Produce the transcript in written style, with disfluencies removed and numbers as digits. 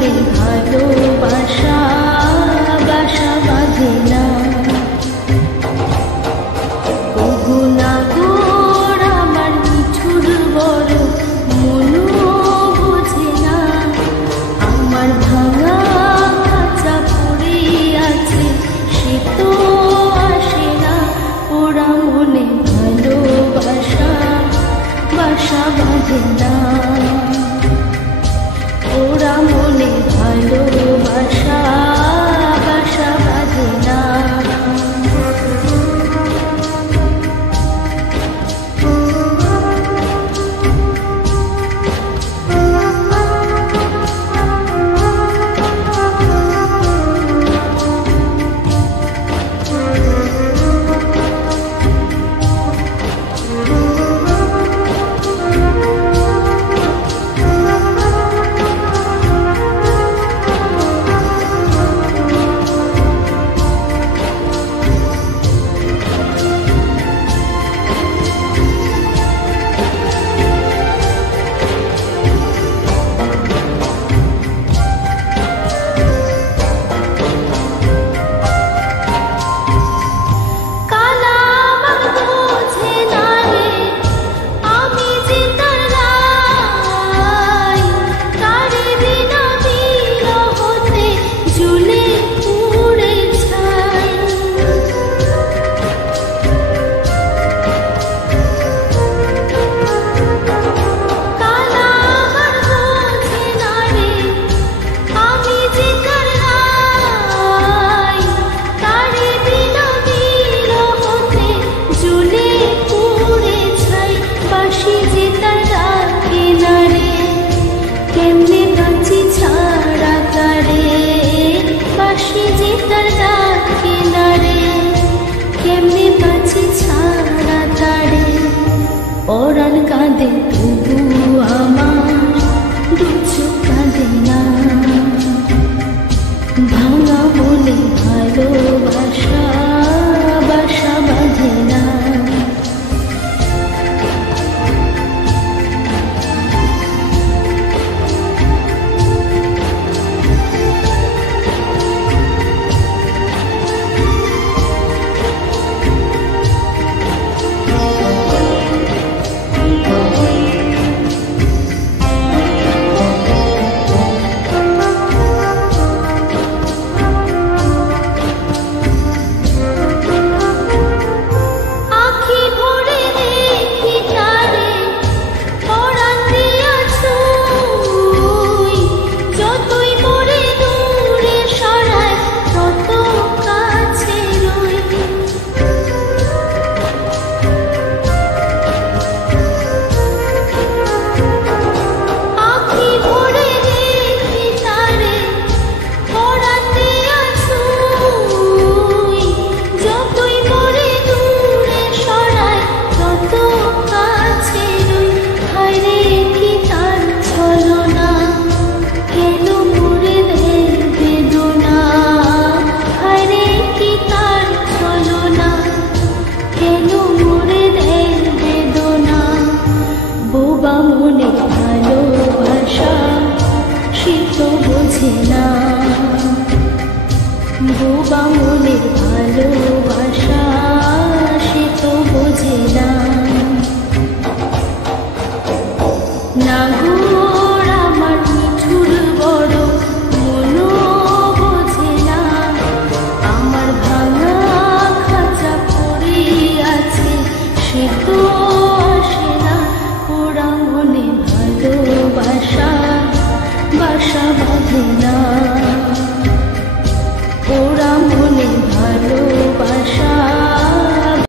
মনে ভালোবাসা বাসা বাঁধে না। ওগো নাগর আমার মিঠুর বড় মনও বোঝে না। আমার ভাঙা খাঁচা পড়ে আছে সে তো আসে না। ওরা মনে ভালোবাসা বাসা বাঁধে না। ওরা মনে ভালোবাসা বাসা বাঁধে না। পরাণ কাঁদে তবু আমার দুচো কাঁদে না। ভাঙা মনে ভালোবাসা বাসা বাঁধে না। মনে ভালোবাসা সে তো বোঝে না। বোবা মনে ভালোবাসা সে তো বোঝে না। নাগর আমার মিঠুর বড় মনও বোঝে না। আমার ভাঙা খাঁচা পড়ে আছে সে তো